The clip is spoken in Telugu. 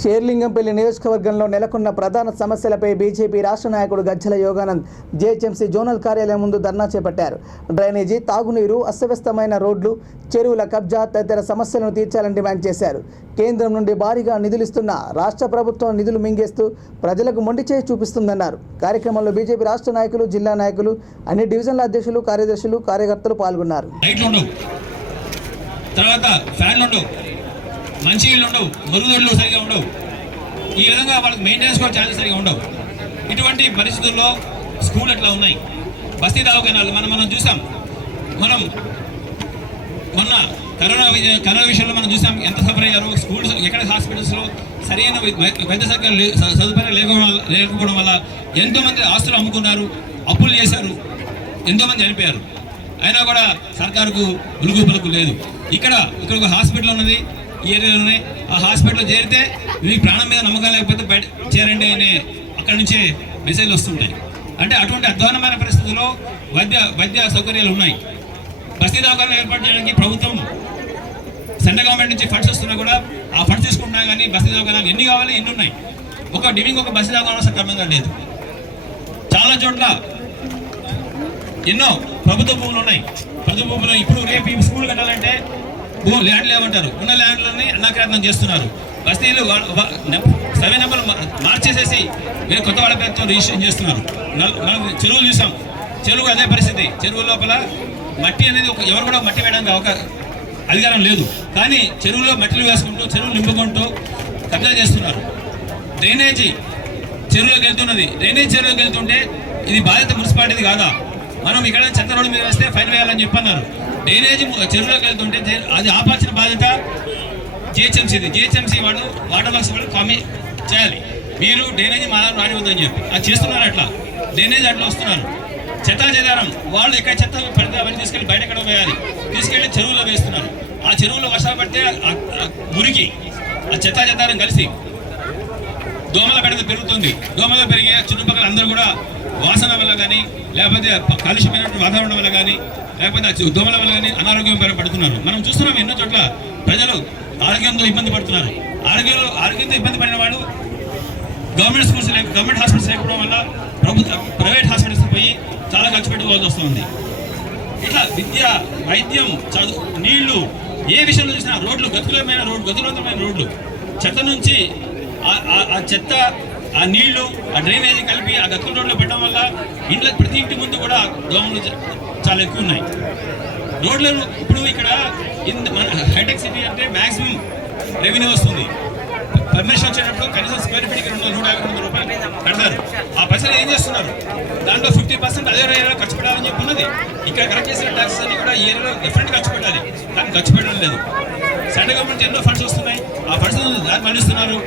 షేర్లింగంపల్లి నియోజకవర్గంలో నెలకొన్న ప్రధాన సమస్యలపై బీజేపీ రాష్ట్ర నాయకుడు గజ్జల యోగానంద్ జేహెచ్ఎంసీ జోనల్ కార్యాలయం ముందు ధర్నా చేపట్టారు. డ్రైనేజీ, తాగునీరు, అస్తవ్యస్తమైన రోడ్లు, చెరువుల కబ్జా తదితర సమస్యలను తీర్చాలని డిమాండ్ చేశారు. కేంద్రం నుండి భారీగా నిధులిస్తున్న రాష్ట్ర ప్రభుత్వం నిధులు మింగేస్తూ ప్రజలకు మొండి చేయి చూపిస్తుందన్నారు. కార్యక్రమంలో బీజేపీ రాష్ట్ర నాయకులు, జిల్లా నాయకులు, అన్ని డివిజన్ల అధ్యక్షులు, కార్యదర్శులు, కార్యకర్తలు పాల్గొన్నారు. మంచి ఇళ్ళు ఉండవు, మరుగుదొడ్లు సరిగా ఉండవు, ఈ విధంగా వాళ్ళకి మెయింటెనెన్స్ కూడా చాలా సరిగా ఉండవు. ఇటువంటి పరిస్థితుల్లో స్కూల్ ఎట్లా ఉన్నాయి, బస్తీ దవాఖానాలు మనం చూసాం. మనం మొన్న కరోనా విషయంలో మనం చూసాం ఎంత సఫర్ అయ్యారు. స్కూల్స్ ఎక్కడ హాస్పిటల్స్లో సరైన వైద్య సదుపాయాలు లేకపోవడం వల్ల ఎంతోమంది ఆస్తులు అమ్ముకున్నారు, అప్పులు చేశారు, ఎంతోమంది చనిపోయారు. అయినా కూడా సర్కారుకు ఉలుగు పలుకు లేదు. ఇక్కడ ఒక హాస్పిటల్ ఉన్నది ఈ ఏరియాలోనే. ఆ హాస్పిటల్లో చేరితే మీకు ప్రాణం మీద నమ్మకం లేకపోతే బయట చేరండి అనే అక్కడి నుంచే మెసేజ్లు వస్తుంటాయి. అంటే అటువంటి అధ్వానమైన పరిస్థితుల్లో వైద్య సౌకర్యాలు ఉన్నాయి. బస్తీ దవాఖానాలు ఏర్పాటు చేయడానికి ప్రభుత్వం సెంట్రల్ గవర్నమెంట్ నుంచి ఫండ్స్ వస్తున్నా కూడా ఆ ఫండ్స్ తీసుకుంటున్నా కానీ బస్తీ దవాఖానాలు ఎన్ని కావాలి ఎన్ని ఉన్నాయి. ఒక డివింగ్ ఒక బస్తీ దవాఖానా సక్రమంగా లేదు. చాలా చోట్ల ఎన్నో ప్రభుత్వ భూములు ఉన్నాయి. ప్రభుత్వ భూములు ఇప్పుడు రేపు ఈ స్కూల్ కట్టాలంటే ల్యాండ్ లేవంటారు. ఉన్న ల్యాండ్లని అన్నాక్రాంతం చేస్తున్నారు. బస్తీలు సర్వే నెంబర్ మార్చేసేసి మీరు కొత్త వాళ్ళ పేరుతో రిజిస్ట్రేషన్ చేస్తున్నారు. మనం చెరువులు చూసాం, చెరువు అదే పరిస్థితి. చెరువు లోపల మట్టి అనేది ఎవరు కూడా మట్టి వేయడానికి అధికారం లేదు. కానీ చెరువులో మట్టిలు వేసుకుంటూ చెరువులు నింపుకుంటూ కబ్జా చేస్తున్నారు. డ్రైనేజీ చెరువులోకి వెళ్తున్నది. డ్రైనేజ్ చెరువులోకి వెళ్తుంటే ఇది బాధ్యత మున్సిపాలిటీది కాదా? మనం ఇక్కడ చెత్త రోడ్డు మీద వేస్తే ఫైన్ వేయాలని చెప్పన్నారు. డ్రైనేజ్ చెరువులోకి వెళ్తుంటే అది ఆపాల్సిన బాధ్యత జిహెచ్ఎంసీది. జిహెచ్ఎంసీ వాడు వాటర్ వర్క్స్ వాడు కామీ చేయాలి. మీరు డ్రైనేజీ మా రానివద్దని చెప్పి అది చేస్తున్నారు. అట్లా డ్రైనేజ్ అట్లా వస్తున్నారు. చెత్తా చెదారం వాళ్ళు ఎక్కడ చెత్త పెడితే అవన్నీ తీసుకెళ్ళి బయట ఎక్కడ వేయాలి, తీసుకెళ్ళి చెరువులో వేస్తున్నారు. ఆ చెరువులో వర్షాలు పడితే మురికి ఆ చెత్తా చెదారం కలిసి దోమల పెడత పెరుగుతుంది. దోమలు పెరిగే చుట్టుపక్కల అందరూ కూడా వాసన వల్ల కానీ లేకపోతే కాలుష్యమైనటువంటి వాతావరణం వల్ల కానీ లేకపోతే దోమల వల్ల కానీ అనారోగ్యం పడుతున్నారు. మనం చూస్తున్నాం ఎన్నో చోట్ల ప్రజలు ఆరోగ్యంతో ఇబ్బంది పడుతున్నారు. ఆరోగ్యంతో ఇబ్బంది పడిన వాడు గవర్నమెంట్ స్కూల్స్ గవర్నమెంట్ హాస్పిటల్స్ లేకపోవడం వల్ల ప్రైవేట్ హాస్పిటల్స్ పోయి చాలా ఖర్చు పెట్టుకోవాల్సి వస్తుంది. ఇట్లా విద్య, వైద్యం, చదువు, నీళ్లు ఏ విషయంలో చూసినా రోడ్లు గతులమైన రోడ్లు చెత్త నుంచి ఆ చెత్త, ఆ నీళ్లు, ఆ డ్రైనేజీ కలిపి ఆ గతుల రోడ్లో పెట్టడం వల్ల ఇంట్లో ప్రతి ఇంటి ముందు కూడా దోమలు చాలా ఎక్కువ ఉన్నాయి. రోడ్లను ఇప్పుడు ఇక్కడ హైటెక్ సిటీ అంటే మ్యాక్సిమం రెవెన్యూ వస్తుంది. పర్మిషన్ వచ్చేటప్పుడు కనీసం స్క్వేర్ ఫీట్కి 150 రూపాయలు కడతారు. ఆ పైసలు ఏం చేస్తున్నారు? దాంట్లో 50% అదే ఏరియాలో ఖర్చు పెట్టాలని చెప్పి ఉన్నది. ఇక్కడ కలెక్ట్ చేసిన ట్యాక్సెస్ అన్ని కూడా ఈ ఏరియాలో డిఫరెంట్ ఖర్చు పెట్టాలి, కానీ ఖర్చు పెట్టడం లేదు. సెంట్రల్ గవర్నమెంట్ ఎన్నో ఫండ్స్ వస్తున్నాయి, ఆ ఫండ్స్ దాన్ని మళ్ళిస్తున్నారు.